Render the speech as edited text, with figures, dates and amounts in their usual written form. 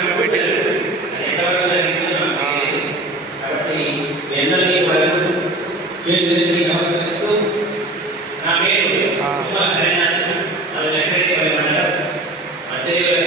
సార్లు పెట్టి కాబట్టి అందరికీ చేతులెత్తి నమస్కరిస్తూ నా పేరు వెంకటరెడ్డి మండలం మధ్య